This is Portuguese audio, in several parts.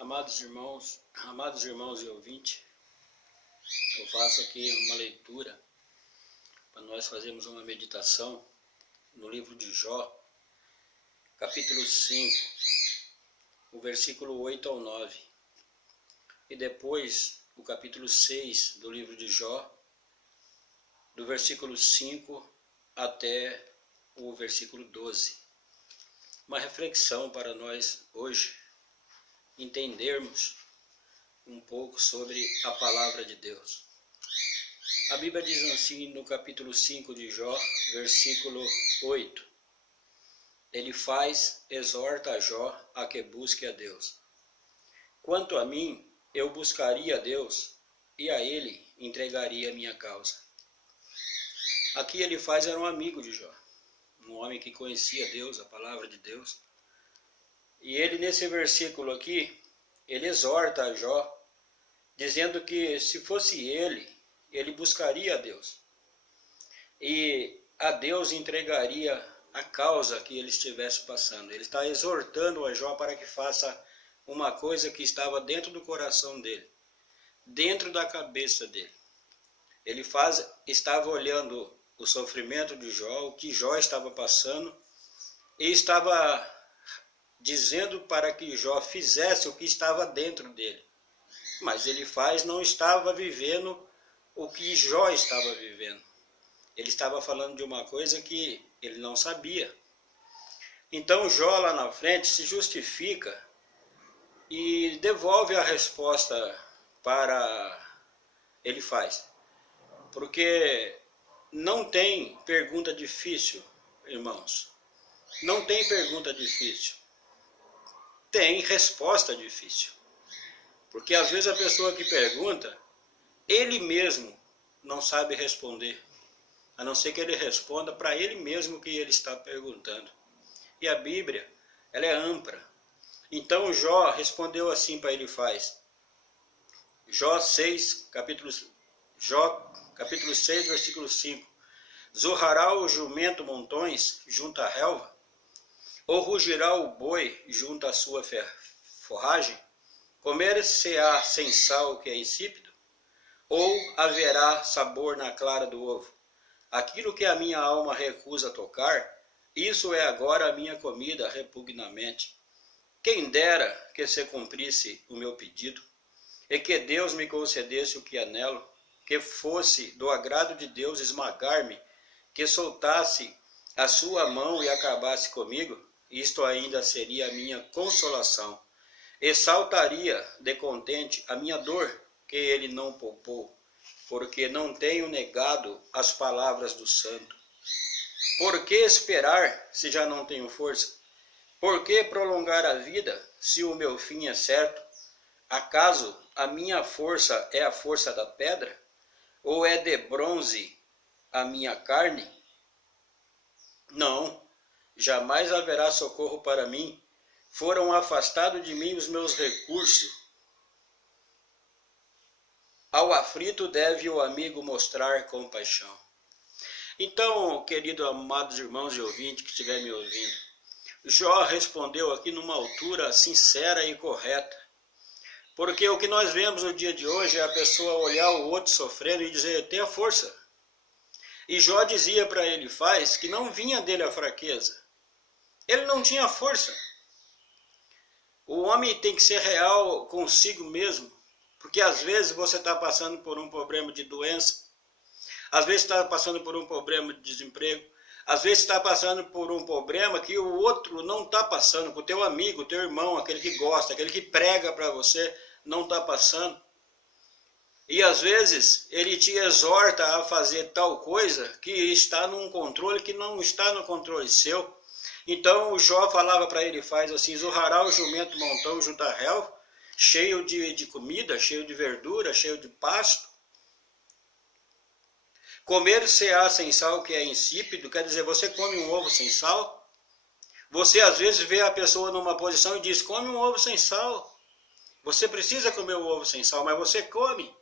Amados irmãos e ouvintes, eu faço aqui uma leitura para nós fazermos uma meditação no livro de Jó, capítulo 5, o versículo 8 ao 9, e depois o capítulo 6 do livro de Jó, do versículo 5 até o versículo 12. Uma reflexão para nós hoje entendermos um pouco sobre a palavra de Deus. A Bíblia diz assim no capítulo 5 de Jó, versículo 8. Ele exorta a Jó a que busque a Deus. Quanto a mim, eu buscaria a Deus e a ele entregaria a minha causa. Aqui Elifaz era um amigo de Jó, um homem que conhecia Deus, a palavra de Deus. E ele, nesse versículo aqui, ele exorta a Jó, dizendo que se fosse ele buscaria a Deus. E a Deus entregaria a causa que ele estivesse passando. Ele está exortando a Jó para que faça uma coisa que estava dentro do coração dele, dentro da cabeça dele. Estava olhando o sofrimento de Jó, o que Jó estava passando, e estava dizendo para que Jó fizesse o que estava dentro dele. Mas Elifaz não estava vivendo o que Jó estava vivendo. Ele estava falando de uma coisa que ele não sabia. Então Jó lá na frente se justifica e devolve a resposta para Elifaz. Porque não tem pergunta difícil, irmãos. Não tem pergunta difícil. Tem resposta difícil. Porque às vezes a pessoa que pergunta, ele mesmo não sabe responder. A não ser que ele responda para ele mesmo o que ele está perguntando. E a Bíblia, ela é ampla. Então Jó respondeu assim para Elifaz. Jó 6, capítulo 6, versículo 5. Zurrará o jumento montões junto à relva? Ou rugirá o boi junto à sua forragem? Comer-se-á sem sal o que é insípido? Ou haverá sabor na clara do ovo? Aquilo que a minha alma recusa tocar, isso é agora a minha comida repugnamente. Quem dera que se cumprisse o meu pedido, e que Deus me concedesse o que anelo, que fosse do agrado de Deus esmagar-me, que soltasse a sua mão e acabasse comigo, isto ainda seria a minha consolação. Exaltaria de contente a minha dor, que ele não poupou, porque não tenho negado as palavras do santo. Por que esperar, se já não tenho força? Por que prolongar a vida, se o meu fim é certo? Acaso a minha força é a força da pedra? Ou é de bronze a minha carne? Não, jamais haverá socorro para mim. Foram afastados de mim os meus recursos. Ao aflito deve o amigo mostrar compaixão. Então, querido, amados irmãos e ouvintes que estiver me ouvindo, Jó respondeu aqui numa altura sincera e correta. Porque o que nós vemos no dia de hoje é a pessoa olhar o outro sofrendo e dizer, tenha força. E Jó dizia para Elifaz que não vinha dele a fraqueza. Ele não tinha força. O homem tem que ser real consigo mesmo. Porque às vezes você está passando por um problema de doença. Às vezes está passando por um problema de desemprego. Às vezes está passando por um problema que o outro não está passando. Que o teu amigo, o teu irmão, aquele que gosta, aquele que prega para você, não está passando. E às vezes ele te exorta a fazer tal coisa que está num controle que não está no controle seu. Então o Jó falava para ele, faz assim, zurrará o jumento montão junto à relva, cheio de comida, cheio de verdura, cheio de pasto. Comer-se-á sem sal que é insípido, quer dizer, você come um ovo sem sal? Você às vezes vê a pessoa numa posição e diz, come um ovo sem sal. Você precisa comer o ovo sem sal, mas você come.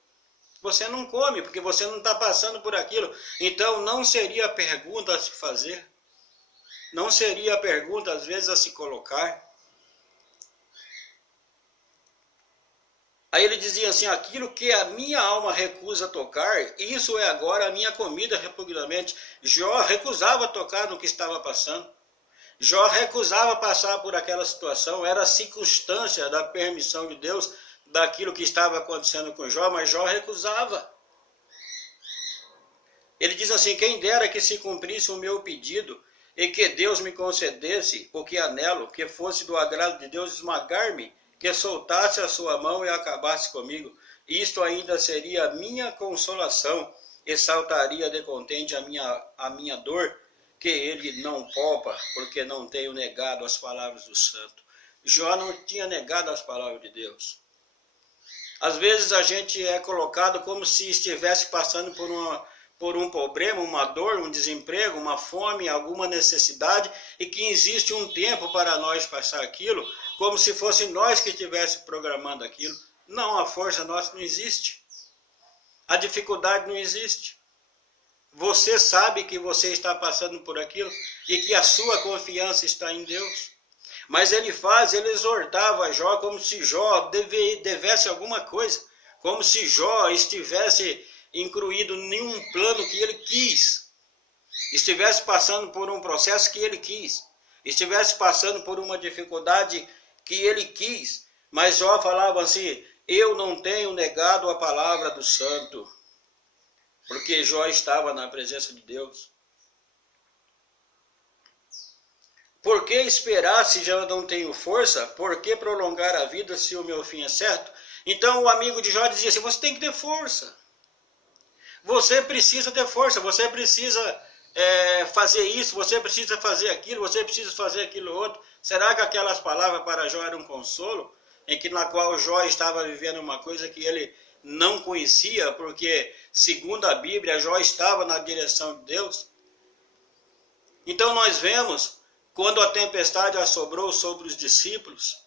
Você não come, porque você não está passando por aquilo. Então não seria a pergunta a se fazer. Não seria a pergunta às vezes a se colocar. Aí ele dizia assim, aquilo que a minha alma recusa tocar, isso é agora a minha comida repugnamente. Jó recusava tocar no que estava passando. Jó recusava passar por aquela situação, era a circunstância da permissão de Deus, daquilo que estava acontecendo com Jó, mas Jó recusava. Ele diz assim, quem dera que se cumprisse o meu pedido e que Deus me concedesse o que anelo, que fosse do agrado de Deus esmagar-me, que soltasse a sua mão e acabasse comigo. Isto ainda seria a minha consolação, e saltaria de contente a minha dor, que ele não poupa, porque não tenho negado as palavras do santo. Jó não tinha negado as palavras de Deus. Às vezes a gente é colocado como se estivesse passando por um problema, uma dor, um desemprego, uma fome, alguma necessidade, e que existe um tempo para nós passar aquilo, como se fosse nós que estivéssemos programando aquilo. Não, a força nossa não existe. A dificuldade não existe. Você sabe que você está passando por aquilo e que a sua confiança está em Deus. Mas ele exortava Jó como se Jó devesse alguma coisa, como se Jó estivesse incluído em um plano que ele quis, estivesse passando por um processo que ele quis, estivesse passando por uma dificuldade que ele quis. Mas Jó falava assim, eu não tenho negado a palavra do santo, porque Jó estava na presença de Deus. Por que esperar se já não tenho força? Por que prolongar a vida se o meu fim é certo? Então o amigo de Jó dizia assim, você tem que ter força. Você precisa ter força, você precisa fazer isso, você precisa fazer aquilo, você precisa fazer aquilo outro. Será que aquelas palavras para Jó eram um consolo? Na qual Jó estava vivendo uma coisa que ele não conhecia, porque, segundo a Bíblia, Jó estava na direção de Deus. Então nós vemos, quando a tempestade assobrou sobre os discípulos,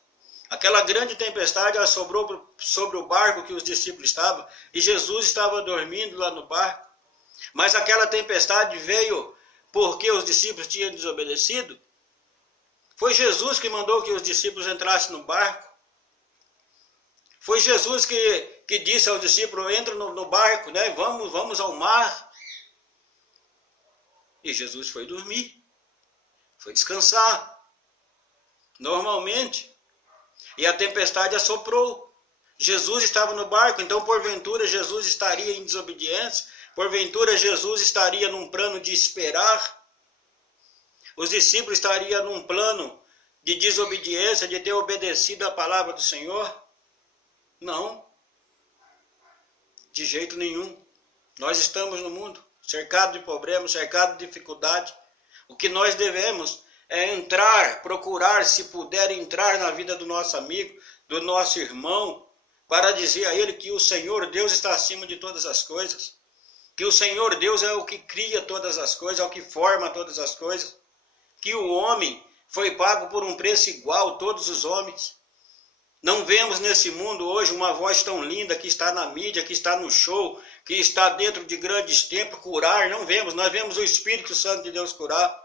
aquela grande tempestade assobrou sobre o barco que os discípulos estavam, e Jesus estava dormindo lá no barco. Mas aquela tempestade veio porque os discípulos tinham desobedecido. Foi Jesus que mandou que os discípulos entrassem no barco. Foi Jesus que disse aos discípulos, entra no barco, né? Vamos ao mar. E Jesus foi dormir, foi descansar, normalmente. E a tempestade assoprou. Jesus estava no barco, então porventura Jesus estaria em desobediência, porventura Jesus estaria num plano de esperar, os discípulos estariam num plano de desobediência, de ter obedecido a palavra do Senhor? Não, de jeito nenhum. Nós estamos no mundo, cercado de problemas, cercado de dificuldade. O que nós devemos é entrar, procurar, se puder, entrar na vida do nosso amigo, do nosso irmão, para dizer a ele que o Senhor Deus está acima de todas as coisas, que o Senhor Deus é o que cria todas as coisas, é o que forma todas as coisas, que o homem foi pago por um preço igual, todos os homens. Não vemos nesse mundo hoje uma voz tão linda que está na mídia, que está no show, que está dentro de grandes templos curar, não vemos. Nós vemos o Espírito Santo de Deus curar.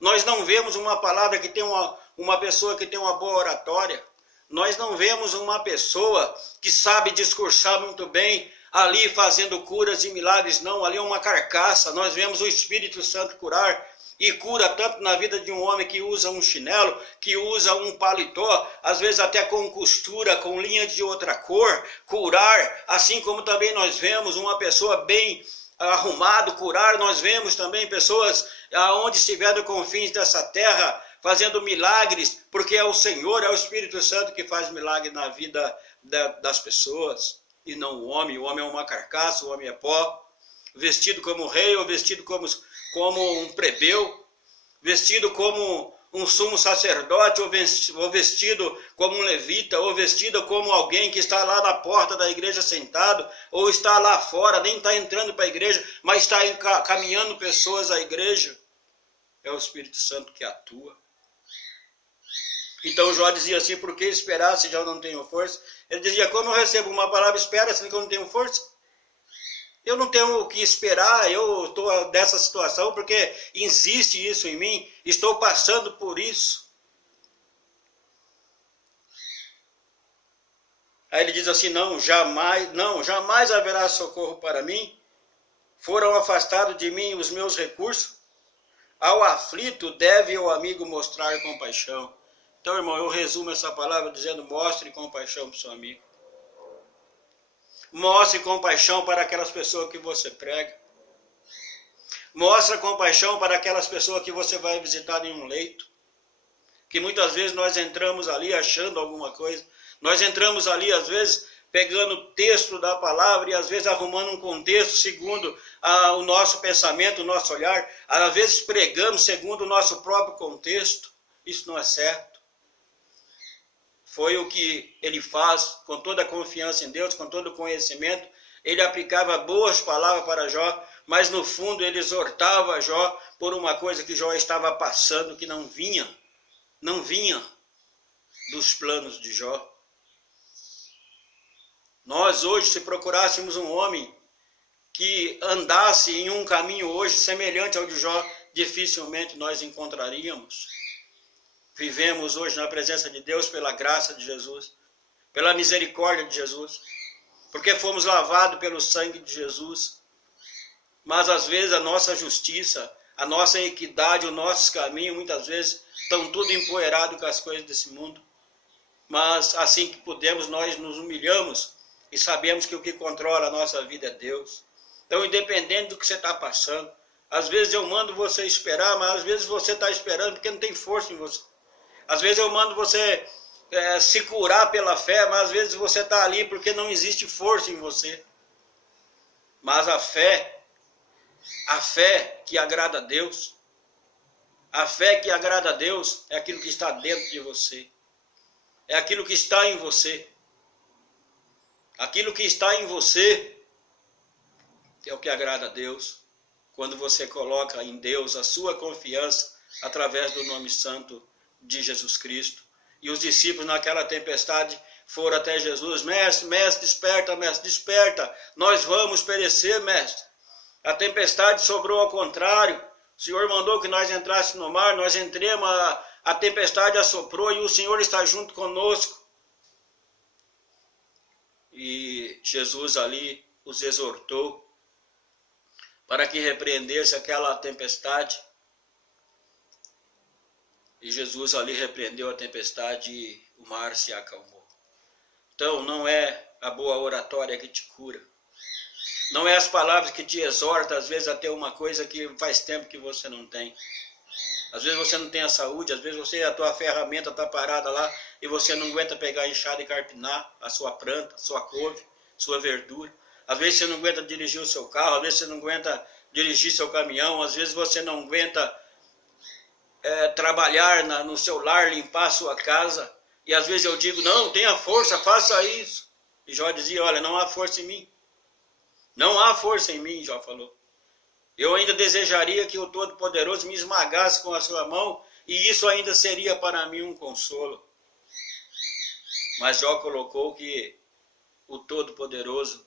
Nós não vemos uma palavra que tem uma pessoa que tem uma boa oratória. Nós não vemos uma pessoa que sabe discursar muito bem ali fazendo curas e milagres, não. Ali é uma carcaça. Nós vemos o Espírito Santo curar. E cura tanto na vida de um homem que usa um chinelo, que usa um paletó, às vezes até com costura, com linha de outra cor, curar, assim como também nós vemos uma pessoa bem arrumado curar, nós vemos também pessoas aonde estiver no confins dessa terra, fazendo milagres, porque é o Senhor, é o Espírito Santo que faz milagre na vida das pessoas, e não o homem é uma carcaça, o homem é pó, vestido como rei ou vestido como um plebeu, vestido como um sumo sacerdote, ou vestido como um levita, ou vestido como alguém que está lá na porta da igreja sentado, ou está lá fora, nem está entrando para a igreja, mas está caminhando pessoas à igreja. É o Espírito Santo que atua. Então Jó dizia assim, por que esperar se já não tenho força? Ele dizia, como eu recebo uma palavra, espera se eu não tenho força? Eu não tenho o que esperar, eu estou nessa situação porque existe isso em mim, estou passando por isso. Aí ele diz assim, não, jamais haverá socorro para mim. Foram afastados de mim os meus recursos. Ao aflito deve o amigo mostrar compaixão. Então, irmão, eu resumo essa palavra dizendo, mostre compaixão para o seu amigo. Mostre compaixão para aquelas pessoas que você prega. Mostre compaixão para aquelas pessoas que você vai visitar em um leito. Que muitas vezes nós entramos ali achando alguma coisa. Nós entramos ali, às vezes, pegando o texto da palavra e às vezes arrumando um contexto segundo o nosso pensamento, o nosso olhar. Às vezes pregamos segundo o nosso próprio contexto. Isso não é certo. Foi o que ele faz com toda a confiança em Deus, com todo o conhecimento. Ele aplicava boas palavras para Jó, mas no fundo ele exortava Jó por uma coisa que Jó estava passando, que não vinha dos planos de Jó. Nós hoje, se procurássemos um homem que andasse em um caminho hoje semelhante ao de Jó, dificilmente nós encontraríamos. Vivemos hoje na presença de Deus pela graça de Jesus, pela misericórdia de Jesus, porque fomos lavados pelo sangue de Jesus. Mas às vezes a nossa justiça, a nossa equidade, os nossos caminhos, muitas vezes estão tudo empoeirados com as coisas desse mundo. Mas assim que podemos, nós nos humilhamos e sabemos que o que controla a nossa vida é Deus. Então, independente do que você está passando, às vezes eu mando você esperar, mas às vezes você está esperando porque não tem força em você. Às vezes eu mando você se curar pela fé, mas às vezes você está ali porque não existe força em você. Mas a fé que agrada a Deus, a fé que agrada a Deus é aquilo que está dentro de você. É aquilo que está em você. Aquilo que está em você é o que agrada a Deus. Quando você coloca em Deus a sua confiança através do nome santo de Jesus Cristo. E os discípulos naquela tempestade foram até Jesus. Mestre, desperta, nós vamos perecer, mestre. A tempestade sobrou ao contrário. O Senhor mandou que nós entrássemos no mar, nós entremos, a tempestade assoprou e o Senhor está junto conosco. E Jesus ali os exortou para que repreendesse aquela tempestade. E Jesus ali repreendeu a tempestade e o mar se acalmou. Então não é a boa oratória que te cura. Não é as palavras que te exortam, às vezes, a ter uma coisa que faz tempo que você não tem. Às vezes você não tem a saúde, às vezes a tua ferramenta está parada lá e você não aguenta pegar a enxada e carpinar a sua planta, a sua couve, sua verdura. Às vezes você não aguenta dirigir o seu carro, às vezes você não aguenta dirigir seu caminhão, às vezes você não aguenta trabalhar no seu lar, limpar a sua casa. E às vezes eu digo, não, tenha força, faça isso. E Jó dizia, olha, não há força em mim. Não há força em mim, Jó falou. Eu ainda desejaria que o Todo-Poderoso me esmagasse com a sua mão, e isso ainda seria para mim um consolo. Mas Jó colocou que o Todo-Poderoso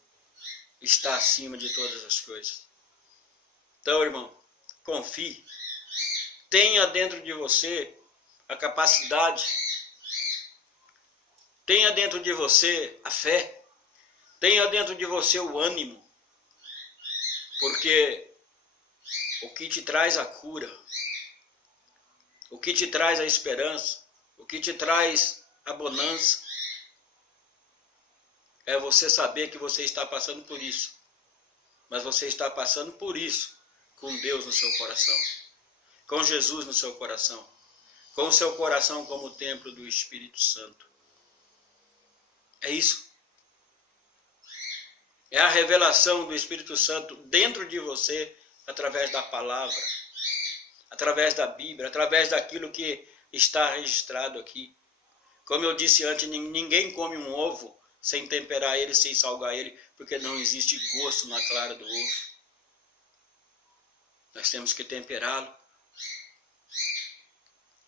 está acima de todas as coisas. Então, irmão, confie. Tenha dentro de você a capacidade. Tenha dentro de você a fé. Tenha dentro de você o ânimo. Porque o que te traz a cura, o que te traz a esperança, o que te traz a bonança, é você saber que você está passando por isso. Mas você está passando por isso com Deus no seu coração, com Jesus no seu coração, com o seu coração como o templo do Espírito Santo. É isso. É a revelação do Espírito Santo dentro de você, através da palavra, através da Bíblia, através daquilo que está registrado aqui. Como eu disse antes, ninguém come um ovo sem temperar ele, sem salgar ele, porque não existe gosto na clara do ovo. Nós temos que temperá-lo.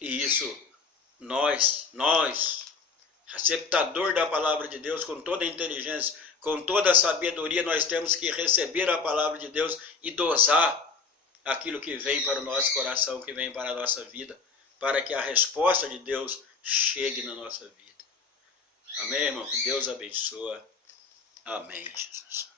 E isso, nós, receptador da palavra de Deus, com toda a inteligência, com toda a sabedoria, nós temos que receber a palavra de Deus e dosar aquilo que vem para o nosso coração, que vem para a nossa vida, para que a resposta de Deus chegue na nossa vida. Amém, irmão? Que Deus abençoe. Amém, Jesus.